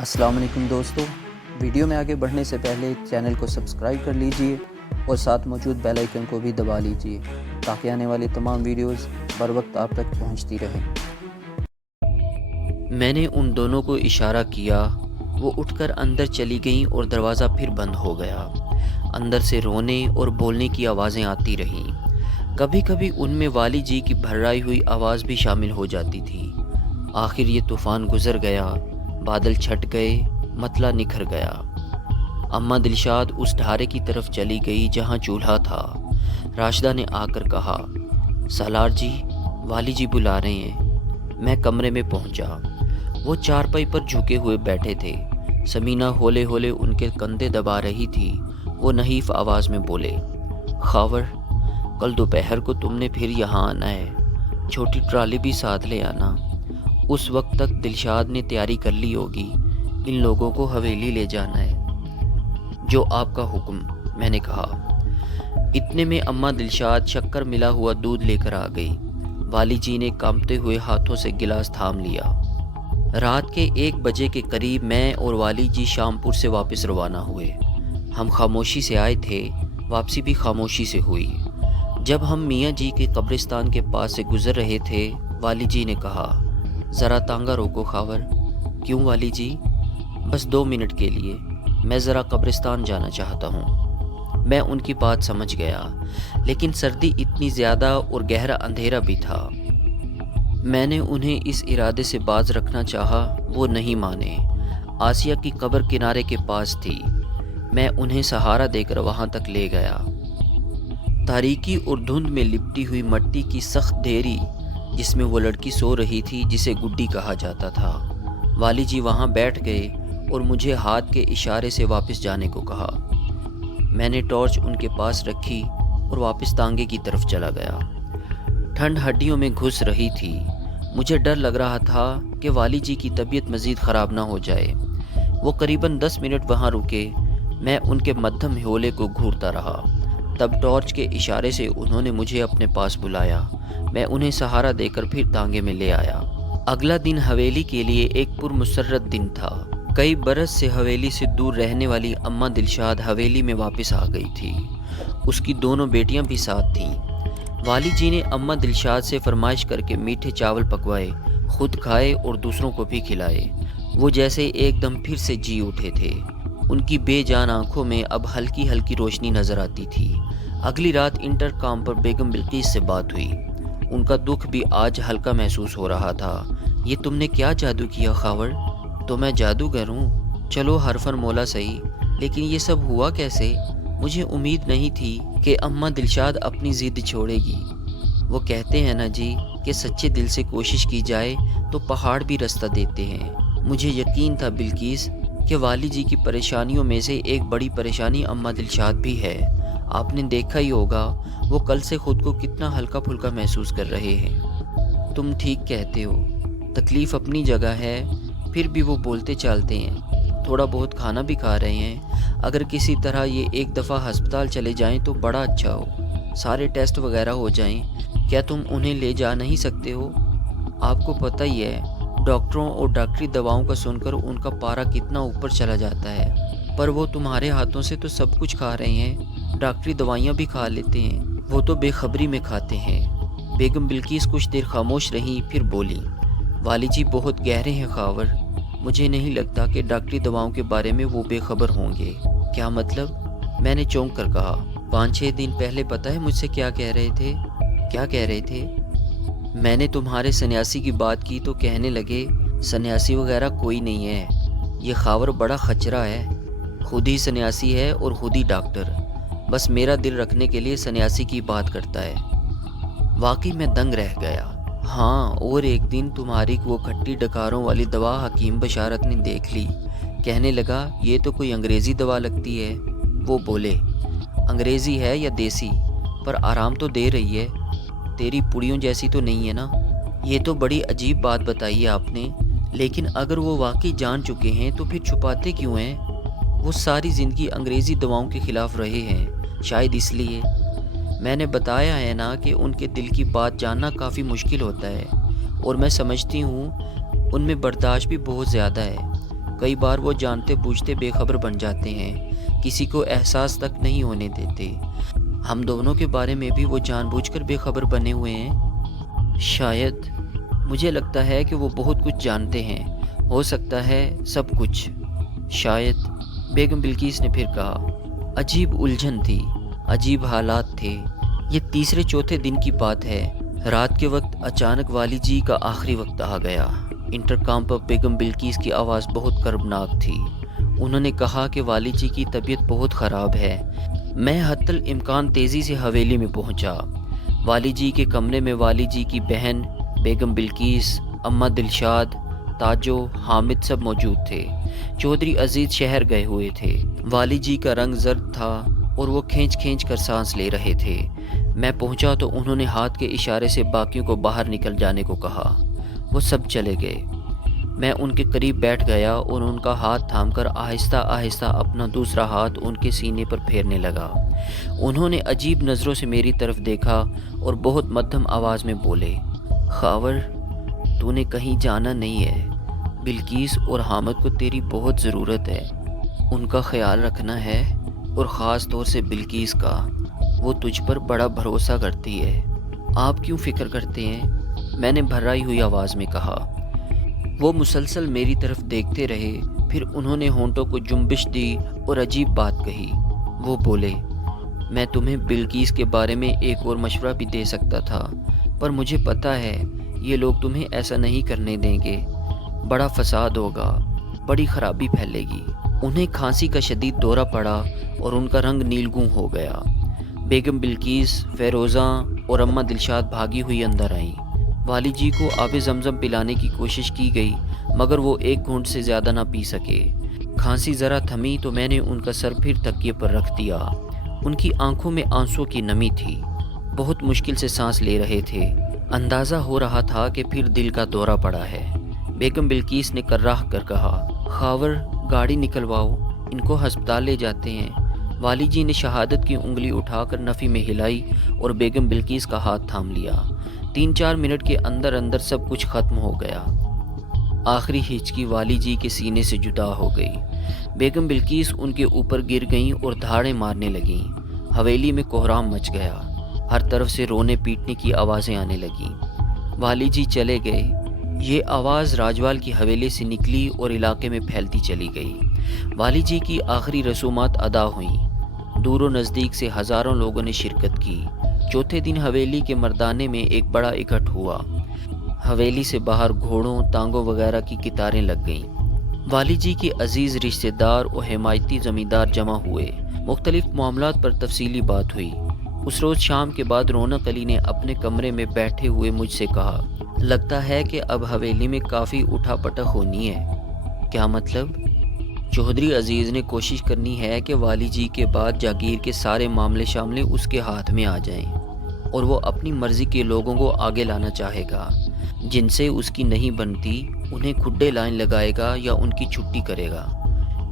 अस्सलाम वालेकुम दोस्तों, वीडियो में आगे बढ़ने से पहले चैनल को सब्सक्राइब कर लीजिए और साथ मौजूद बेल आइकन को भी दबा लीजिए ताकि आने वाली तमाम वीडियोस बर वक्त आप तक पहुंचती रहें। मैंने उन दोनों को इशारा किया। वो उठकर अंदर चली गईं और दरवाज़ा फिर बंद हो गया। अंदर से रोने और बोलने की आवाज़ें आती रहीं। कभी कभी उनमें वाली जी की भर्राई हुई आवाज़ भी शामिल हो जाती थी। आखिर ये तूफ़ान गुज़र गया, बादल छट गए, मतला निखर गया। अम्मा दिलशाद उस ढारे की तरफ चली गई जहाँ चूल्हा था। राशिदा ने आकर कहा, सालार जी, वाली जी बुला रहे हैं। मैं कमरे में पहुँचा। वो चारपाई पर झुके हुए बैठे थे। समीना होले होले उनके कंधे दबा रही थी। वो नहीफ आवाज़ में बोले, खावर, कल दोपहर को तुमने फिर यहाँ आना है। छोटी ट्राली भी साथ ले आना। उस वक्त तक दिलशाद ने तैयारी कर ली होगी। इन लोगों को हवेली ले जाना है। जो आपका हुक्म, मैंने कहा। इतने में अम्मा दिलशाद शक्कर मिला हुआ दूध लेकर आ गई। वाली जी ने कांपते हुए हाथों से गिलास थाम लिया। रात के 1 बजे के करीब मैं और वाली जी शामपुर से वापस रवाना हुए। हम खामोशी से आए थे, वापसी भी खामोशी से हुई। जब हम मियाँ जी के कब्रिस्तान के पास से गुजर रहे थे, वाली जी ने कहा, ज़रा तांगा रोको खावर। क्यों वाली जी? बस 2 मिनट के लिए, मैं ज़रा कब्रिस्तान जाना चाहता हूँ। मैं उनकी बात समझ गया, लेकिन सर्दी इतनी ज़्यादा और गहरा अंधेरा भी था। मैंने उन्हें इस इरादे से बाज रखना चाहा, वो नहीं माने। आसिया की कब्र किनारे के पास थी। मैं उन्हें सहारा देकर वहाँ तक ले गया। तारीकी और धुंध में लिपटी हुई मट्टी की सख्त ढेरी जिसमें वो लड़की सो रही थी, जिसे गुड्डी कहा जाता था। वाली जी वहाँ बैठ गए और मुझे हाथ के इशारे से वापस जाने को कहा। मैंने टॉर्च उनके पास रखी और वापस तांगे की तरफ चला गया। ठंड हड्डियों में घुस रही थी। मुझे डर लग रहा था कि वाली जी की तबीयत मज़ीद ख़राब ना हो जाए। वो करीबन 10 मिनट वहाँ रुके। मैं उनके मध्यम ह्योले को घूरता रहा। तब टॉर्च के इशारे से उन्होंने मुझे अपने पास बुलाया। मैं उन्हें सहारा देकर फिर तांगे में ले आया। अगला दिन हवेली के लिए एक पुरमसर्रत दिन था। कई बरस से हवेली से दूर रहने वाली अम्मा दिलशाद हवेली में वापस आ गई थी। उसकी दोनों बेटियां भी साथ थीं। वाली जी ने अम्मा दिलशाद से फरमाइश करके मीठे चावल पकवाए, खुद खाए और दूसरों को भी खिलाए। वो जैसे एकदम फिर से जी उठे थे। उनकी बेजान आंखों में अब हल्की हल्की रोशनी नजर आती थी। अगली रात इंटरकॉम पर बेगम बिल्किस से बात हुई। उनका दुख भी आज हल्का महसूस हो रहा था। ये तुमने क्या जादू किया खावर? तो मैं जादूगर हूँ? चलो हरफन मौला सही, लेकिन ये सब हुआ कैसे? मुझे उम्मीद नहीं थी कि अम्मा दिलशाद अपनी ज़िद छोड़ेगी। वो कहते हैं ना जी कि सच्चे दिल से कोशिश की जाए तो पहाड़ भी रास्ता देते हैं। मुझे यकीन था बिल्किस कि वाली जी की परेशानियों में से एक बड़ी परेशानी अम्मा दिलशाद भी है। आपने देखा ही होगा वो कल से ख़ुद को कितना हल्का फुल्का महसूस कर रहे हैं। तुम ठीक कहते हो, तकलीफ़ अपनी जगह है, फिर भी वो बोलते चालते हैं। थोड़ा बहुत खाना भी खा रहे हैं। अगर किसी तरह ये एक दफ़ा हस्पताल चले जाएं तो बड़ा अच्छा हो। सारे टेस्ट वगैरह हो जाएं। क्या तुम उन्हें ले जा नहीं सकते हो? आपको पता ही है, डॉक्टरों और डॉक्टरी दवाओं का सुनकर उनका पारा कितना ऊपर चला जाता है। पर वो तुम्हारे हाथों से तो सब कुछ खा रहे हैं, डॉक्टरी दवाइयाँ भी खा लेते हैं। वो तो बेखबरी में खाते हैं। बेगम बिल्किस कुछ देर खामोश रहीं, फिर बोली, वाली जी बहुत गहरे हैं खावर। मुझे नहीं लगता कि डॉक्टरी दवाओं के बारे में वो बेखबर होंगे। क्या मतलब? मैंने चौंक कर कहा। 5-6 दिन पहले पता है मुझसे क्या कह रहे थे? क्या कह रहे थे? मैंने तुम्हारे सन्यासी की बात की तो कहने लगे, सन्यासी वगैरह कोई नहीं है, ये खावर बड़ा खचरा है। खुद ही सन्यासी है और खुद ही डॉक्टर। बस मेरा दिल रखने के लिए सन्यासी की बात करता है। वाकई मैं दंग रह गया। हाँ, और एक दिन तुम्हारी वो खट्टी डकारों वाली दवा हकीम बशारत ने देख ली। कहने लगा, ये तो कोई अंग्रेज़ी दवा लगती है। वो बोले, अंग्रेज़ी है या देसी, पर आराम तो दे रही है। तेरी पुड़ियों जैसी तो नहीं है ना? ये तो बड़ी अजीब बात बताई है आपने। लेकिन अगर वो वाकई जान चुके हैं तो फिर छुपाते क्यों हैं? वो सारी ज़िंदगी अंग्रेज़ी दवाओं के ख़िलाफ़ रहे हैं, शायद इसलिए। मैंने बताया है ना कि उनके दिल की बात जानना काफ़ी मुश्किल होता है, और मैं समझती हूँ उनमें बर्दाश्त भी बहुत ज़्यादा है। कई बार वो जानते बूझते बेखबर बन जाते हैं, किसी को एहसास तक नहीं होने देते। हम दोनों के बारे में भी वो जानबूझकर बेखबर बने हुए हैं। शायद, मुझे लगता है कि वो बहुत कुछ जानते हैं, हो सकता है सब कुछ। शायद, बेगम बिल्किस ने फिर कहा। अजीब उलझन थी, अजीब हालात थे। ये तीसरे चौथे दिन की बात है। रात के वक्त अचानक वाली जी का आखिरी वक्त आ गया। इंटरकॉम पर बेगम बिल्किस की आवाज़ बहुत कर्बनाक थी। उन्होंने कहा कि वाली जी की तबीयत बहुत ख़राब है। मैं हत्तल इम्कान तेज़ी से हवेली में पहुंचा। वाली जी के कमरे में वाली जी की बहन बेगम बिल्किस, अम्मा दिलशाद, ताजो, हामिद सब मौजूद थे। चौधरी अजीज़ शहर गए हुए थे। वाली जी का रंग जर्द था और वो खींच कर सांस ले रहे थे। मैं पहुंचा तो उन्होंने हाथ के इशारे से बाकियों को बाहर निकल जाने को कहा। वो सब चले गए। मैं उनके करीब बैठ गया और उनका हाथ थामकर आहिस्ता आहिस्ता अपना दूसरा हाथ उनके सीने पर फेरने लगा। उन्होंने अजीब नज़रों से मेरी तरफ देखा और बहुत मध्यम आवाज़ में बोले, खावर, तूने कहीं जाना नहीं है। बिल्किस और हामिद को तेरी बहुत ज़रूरत है। उनका ख्याल रखना है और ख़ास तौर से बिल्किस का। वो तुझ पर बड़ा भरोसा करती है। आप क्यों फ़िक्र करते हैं? मैंने भर्राई हुई आवाज़ में कहा। वो मुसलसल मेरी तरफ देखते रहे, फिर उन्होंने होंठों को जुम्बिश दी और अजीब बात कही। वो बोले, मैं तुम्हें बिल्किस के बारे में एक और मशवरा भी दे सकता था, पर मुझे पता है ये लोग तुम्हें ऐसा नहीं करने देंगे। बड़ा फसाद होगा, बड़ी ख़राबी फैलेगी। उन्हें खांसी का शदीद दौरा पड़ा और उनका रंग नीलगूं हो गया। बेगम बिल्किस, फ़ेरोज़ा और अम्मा दिलशाद भागी हुई अंदर आईं। वाली जी को आब ज़मज़म पिलाने की कोशिश की गई, मगर वो एक घूंट से ज़्यादा ना पी सके। खांसी ज़रा थमी तो मैंने उनका सर फिर तकिए पर रख दिया। उनकी आंखों में आंसुओं की नमी थी। बहुत मुश्किल से सांस ले रहे थे। अंदाज़ा हो रहा था कि फिर दिल का दौरा पड़ा है। बेगम बिल्किस ने कर्राह कर कहा, खावर, गाड़ी निकलवाओ, इनको हस्पताल ले जाते हैं। वाली जी ने शहादत की उंगली उठाकर नफ़ी में हिलाई और बेगम बिल्किस का हाथ थाम लिया। 3-4 मिनट के अंदर अंदर सब कुछ ख़त्म हो गया। आखिरी हिचकी वाली जी के सीने से जुदा हो गई। बेगम बिल्किस उनके ऊपर गिर गईं और धाड़ें मारने लगीं। हवेली में कोहराम मच गया। हर तरफ से रोने पीटने की आवाज़ें आने लगीं। वाली जी चले गए। ये आवाज़ राजवाल की हवेली से निकली और इलाके में फैलती चली गई। वाली जी की आखिरी रसूमात अदा हुईं। दूर व नज़दीक से हज़ारों लोगों ने शिरकत की। चौथे दिन हवेली के मर्दाने में एक बड़ा इकट्ठ हुआ। हवेली से बाहर घोड़ों, तांगों वगैरह की कितारें लग गईं। वाली जी के अजीज़ रिश्तेदार और हिमायती ज़मींदार जमा हुए। मुख्तलिफ मामलात पर तफसीली बात हुई। उस रोज़ शाम के बाद रौनक अली ने अपने कमरे में बैठे हुए मुझसे कहा, लगता है कि अब हवेली में काफ़ी उठापटक होनी है। क्या मतलब? चौधरी अजीज़ ने कोशिश करनी है कि वाली जी के बाद जागीर के सारे मामले शामले उसके हाथ में आ जाएं और वो अपनी मर्ज़ी के लोगों को आगे लाना चाहेगा। जिनसे उसकी नहीं बनती उन्हें खुड्डे लाइन लगाएगा या उनकी छुट्टी करेगा।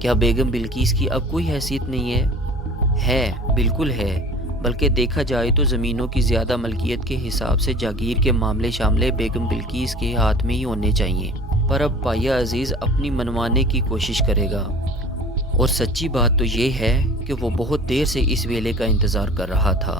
क्या बेगम बिल्किस की अब कोई हैसियत नहीं है? है, बिल्कुल है। बल्कि देखा जाए तो ज़मीनों की ज़्यादा मलकियत के हिसाब से जागीर के मामले शामले बेगम बिल्किस के हाथ में ही होने चाहिए। पर अब पाया अजीज़ अपनी मनवाने की कोशिश करेगा। और सच्ची बात तो ये है कि वो बहुत देर से इस वेले का इंतज़ार कर रहा था।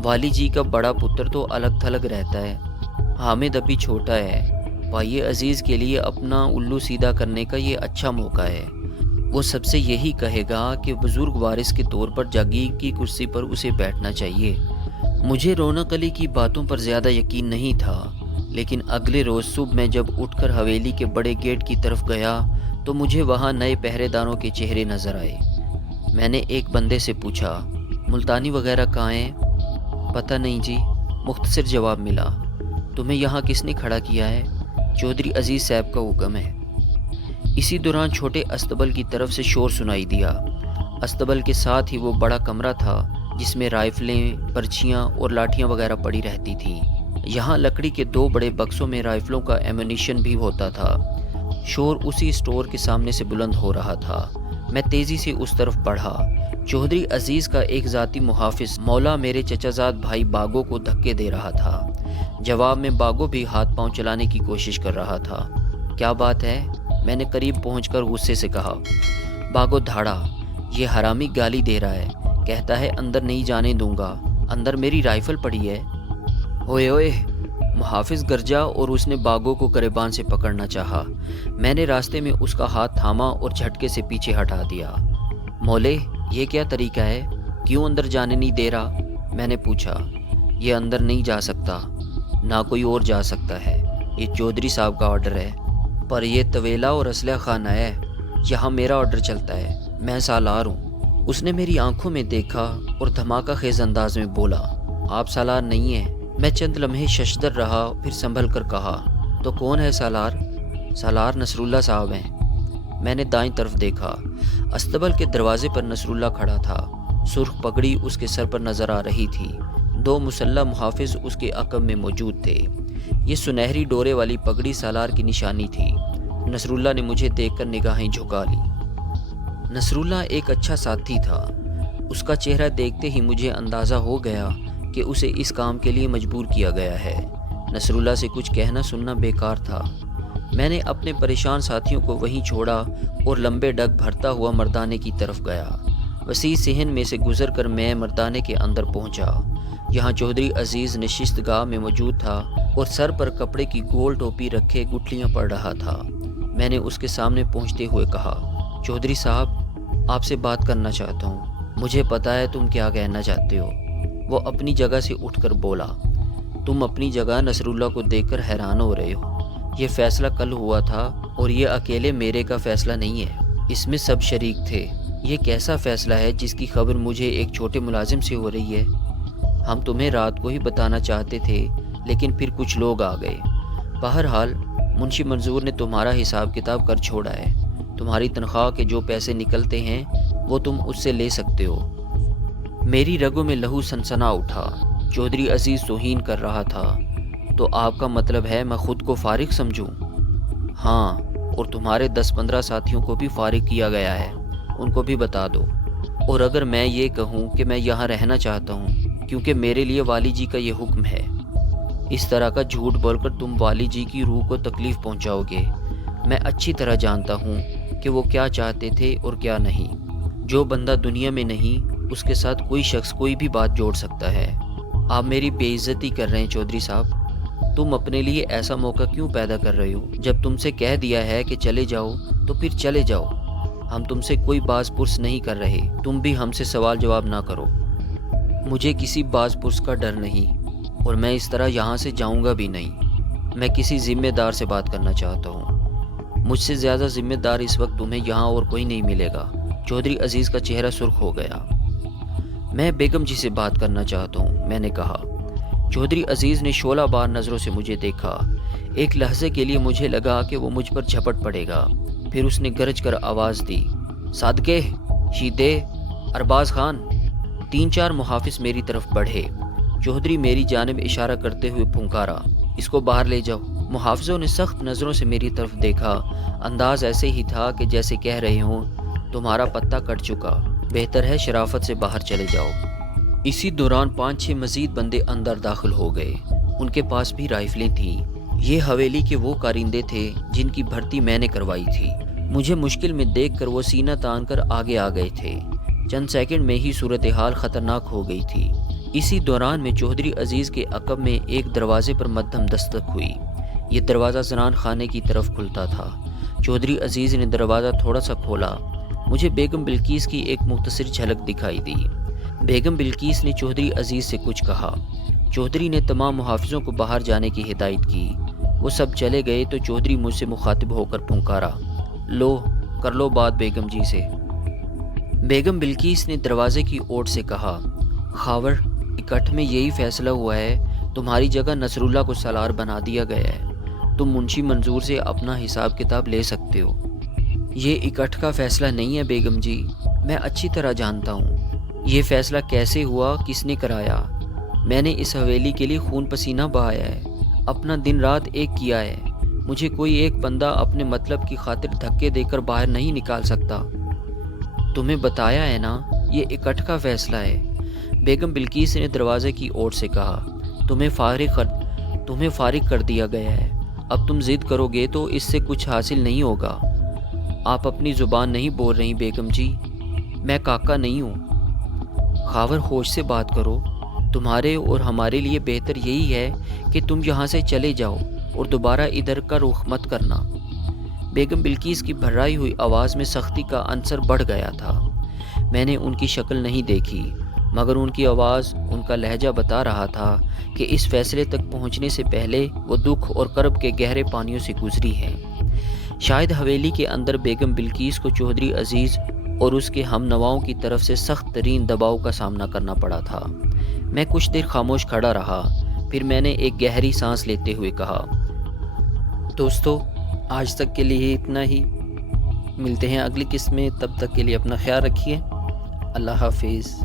वाली जी का बड़ा पुत्र तो अलग थलग रहता है, हामिद अभी छोटा है। पाये अजीज़ के लिए अपना उल्लू सीधा करने का ये अच्छा मौका है। वो सबसे यही कहेगा कि बुज़ुर्ग वारिस के तौर पर जागीर की कुर्सी पर उसे बैठना चाहिए। मुझे रौनक अली की बातों पर ज़्यादा यकीन नहीं था, लेकिन अगले रोज़ सुबह मैं जब उठकर हवेली के बड़े गेट की तरफ गया तो मुझे वहाँ नए पहरेदारों के चेहरे नज़र आए। मैंने एक बंदे से पूछा, मुल्तानी वगैरह कहाँ हैं? पता नहीं जी, मुख्तसर जवाब मिला। तुम्हें यहाँ किसने खड़ा किया है? चौधरी अजीज़ साहब का हुक्म है। इसी दौरान छोटे अस्तबल की तरफ से शोर सुनाई दिया। अस्तबल के साथ ही वो बड़ा कमरा था जिसमें राइफलें, पर्चियाँ और लाठियाँ वगैरह पड़ी रहती थीं। यहाँ लकड़ी के 2 बड़े बक्सों में राइफलों का एम्यूनिशन भी होता था। शोर उसी स्टोर के सामने से बुलंद हो रहा था। मैं तेज़ी से उस तरफ बढ़ा। चौधरी अजीज़ का एक ज़ाती मुहाफिज मौला मेरे चचाजाद भाई बागो को धक्के दे रहा था। जवाब में बागो भी हाथ पांव चलाने की कोशिश कर रहा था। क्या बात है? میں نے قریب پہنچ کر غصے سے کہا، بھاگو دھاڑا، یہ حرامی گالی دے رہا ہے، کہتا ہے اندر نہیں جانے دوں گا، اندر میری رائفل پڑی ہے۔ اوئے اوئے، محافظ گرجا اور اس نے باغو کو گریبان سے پکڑنا چاہا۔ میں نے راستے میں اس کا ہاتھ تھاما اور جھٹکے سے پیچھے ہٹا دیا۔ مولے، یہ کیا طریقہ ہے؟ کیوں اندر جانے نہیں دے رہا؟ میں نے پوچھا۔ یہ اندر نہیں جا سکتا، نہ کوئی اور جا سکتا ہے، یہ چودھری صاحب کا آرڈر ہے، پر یہ طویلہ اور اسلحہ خانہ ہے، یہاں میرا آرڈر چلتا ہے، میں سالار ہوں۔ اس نے میری آنکھوں میں دیکھا اور دھماکہ خیز انداز میں بولا، آپ سالار نہیں ہیں۔ میں چند لمحے ششدر رہا، پھر سنبھل کر کہا، تو کون ہے سالار؟ سالار نصر اللہ صاحب ہیں۔ میں نے دائیں طرف دیکھا، استبل کے دروازے پر نصر اللہ کھڑا تھا، سرخ پگڑی اس کے سر پر نظر آ رہی تھی، 2 مسلح محافظ اس کے عقب میں موجود تھے۔ یہ سنہری ڈورے والی پگڑی سالار کی نشانی تھی۔ نصر اللہ نے مجھے دیکھ کر نگاہیں جھکا لی۔ نصر اللہ ایک اچھا ساتھی تھا، اس کا چہرہ دیکھتے ہی مجھے اندازہ ہو گیا کہ اسے اس کام کے لیے مجبور کیا گیا ہے۔ نصر اللہ سے کچھ کہنا سننا بیکار تھا۔ میں نے اپنے پریشان ساتھیوں کو وہیں چھوڑا اور لمبے ڈگ بھرتا ہوا مردانے کی طرف گیا۔ وسیع صحن میں سے گزر کر میں مردانے کے اندر پہنچا۔ یہاں چودھری عزیز نشست گاہ میں موجود تھا اور سر پر کپڑے کی گول ٹوپی رکھے گٹھلیاں پڑ رہا تھا۔ میں نے اس کے سامنے پہنچتے ہوئے کہا، چودھری صاحب، آپ سے بات کرنا چاہتا ہوں، مجھے پتہ ہے تم کیا کہنا چاہتے ہو۔ وہ اپنی جگہ سے اٹھ کر بولا، تم اپنی جگہ نصر اللہ کو دیکھ کر حیران ہو رہے ہو۔ یہ فیصلہ کل ہوا تھا اور یہ اکیلے میرے کا فیصلہ نہیں ہے، اس میں سب شریک تھے۔ یہ کیسا فیصلہ ہے جس کی خبر مجھے ایک چھوٹے ملازم سے ہو رہی ہے؟ ہم تمہیں رات کو ہی بتانا چاہتے تھے، لیکن پھر کچھ لوگ آ گئے۔ بہرحال منشی منظور نے تمہارا حساب کتاب کر چھوڑا ہے۔ تمہاری تنخواہ کے جو پیسے نکلتے ہیں وہ تم اس سے لے سکتے ہو۔ میری رگوں میں لہو سنسنا اٹھا۔ چودھری عزیز توہین کر رہا تھا۔ تو آپ کا مطلب ہے میں خود کو فارغ سمجھوں؟ ہاں، اور تمہارے 10-15 ساتھیوں کو بھی فارغ کیا گیا ہے، ان کو بھی بتا دو۔ اور اگر میں یہ کہوں کہ میں یہاں رہنا چاہتا ہوں کیونکہ میرے لیے والی جی کا یہ حکم ہے، اس طرح کا جھوٹ بول کر تم والی جی کی روح کو تکلیف پہنچاؤ گے۔ میں اچھی طرح جانتا ہوں کہ وہ کیا چاہتے تھے اور کیا نہیں۔ جو بندہ دنیا میں نہیں، اس کے ساتھ کوئی شخص کوئی بھی بات جوڑ سکتا ہے۔ آپ میری بے عزتی کر رہے ہیں چودھری صاحب۔ تم اپنے لیے ایسا موقع کیوں پیدا کر رہے ہو؟ جب تم سے کہہ دیا ہے کہ چلے جاؤ تو پھر چلے جاؤ۔ ہم تم سے کوئی باز پرس نہیں کر رہے، تم بھی ہم سے سوال جواب نہ کرو۔ مجھے کسی باز پرس کا ڈر نہیں، اور میں اس طرح یہاں سے جاؤں گا بھی نہیں۔ میں کسی ذمہ دار سے بات کرنا چاہتا ہوں۔ مجھ سے زیادہ ذمہ دار اس وقت تمہیں یہاں اور کوئی نہیں ملے گا۔ چودھری عزیز کا چہرہ سرخ ہو گیا۔ میں بیگم جی سے بات کرنا چاہتا ہوں، میں نے کہا۔ چودھری عزیز نے شعلہ بار نظروں سے مجھے دیکھا۔ ایک لحظے کے لیے مجھے لگا کہ وہ مجھ پر جھپٹ پڑے گا، پھر اس نے گرج کر آواز دی، صادقے، شیدے، ارباز خان۔ 3-4 محافظ میری طرف بڑھے۔ چودھری میری جانب اشارہ کرتے ہوئے پھنکارا، اس کو باہر لے جاؤ۔ محافظوں نے سخت نظروں سے میری طرف دیکھا۔ انداز ایسے ہی تھا کہ جیسے کہہ رہے ہوں، تمہارا پتہ کٹ چکا، بہتر ہے شرافت سے باہر چلے جاؤ۔ اسی دوران 5-6 مزید بندے اندر داخل ہو گئے۔ ان کے پاس بھی رائفلیں تھیں۔ یہ حویلی کے وہ کارندے تھے جن کی بھرتی میں نے کروائی تھی۔ مجھے مشکل میں دیکھ کر وہ سینہ تان کر آگے آ گئے تھے۔ چند سیکنڈ میں ہی صورتحال خطرناک ہو گئی تھی۔ اسی دوران میں چودھری عزیز کے عقب میں ایک دروازے پر مدھم دستک ہوئی۔ یہ دروازہ زنان خانے کی طرف کھلتا تھا۔ چودھری عزیز نے دروازہ تھوڑا سا کھولا۔ مجھے بیگم بلقیس کی ایک مختصر جھلک دکھائی دی۔ بیگم بلقیس نے چودھری عزیز سے کچھ کہا۔ چودھری نے تمام محافظوں کو باہر جانے کی ہدایت کی۔ وہ سب چلے گئے تو چودھری مجھ سے مخاطب ہو کر پھنکارا، لو، کر لو بات بیگم جی سے۔ بیگم بلقیس نے دروازے کی اوٹ سے کہا، خاور، اکٹھ میں یہی فیصلہ ہوا ہے، تمہاری جگہ نصر اللہ کو سالار بنا دیا گیا ہے۔ تم منشی منظور سے اپنا حساب کتاب لے سکتے ہو۔ یہ اکٹھ کا فیصلہ نہیں ہے بیگم جی، میں اچھی طرح جانتا ہوں۔ یہ فیصلہ کیسے ہوا، کس نے کرایا؟ میں نے اس حویلی کے لیے خون پسینہ بہایا ہے، اپنا دن رات ایک کیا ہے۔ مجھے کوئی ایک بندہ اپنے مطلب کی خاطر دھکے دے کر باہر نہیں نکال سکتا۔ تمہیں بتایا ہے نا، یہ اکٹھ کا فیصلہ ہے۔ بیگم بلقیس نے دروازے کی اوٹ سے کہا، تمہیں فارغ کر دیا گیا ہے۔ اب تم ضد کرو گے تو اس سے کچھ حاصل نہیں ہوگا۔ آپ اپنی زبان نہیں بول رہی بیگم جی، میں کاکا نہیں ہوں۔ خاور ہوش سے بات کرو، تمہارے اور ہمارے لیے بہتر یہی ہے کہ تم یہاں سے چلے جاؤ اور دوبارہ ادھر کا رخ مت کرنا۔ بیگم بلقیس کی بھرائی ہوئی آواز میں سختی کا عنصر بڑھ گیا تھا۔ میں نے ان کی شکل نہیں دیکھی، مگر ان کی آواز، ان کا لہجہ بتا رہا تھا کہ اس فیصلے تک پہنچنے سے پہلے وہ دکھ اور کرب کے گہرے پانیوں سے گزری ہیں۔ شاید حویلی کے اندر بیگم بلقیس کو چودھری عزیز اور اس کے ہم نواؤں کی طرف سے سخت ترین دباؤ کا سامنا کرنا پڑا تھا۔ میں کچھ دیر خاموش کھڑا رہا، پھر میں نے ایک گہری سانس لیتے ہوئے کہا، دوستو آج تک کے لیے اتنا ہی، ملتے ہیں اگلی قسط میں، تب تک کے لیے اپنا خیال رکھیے، اللہ حافظ۔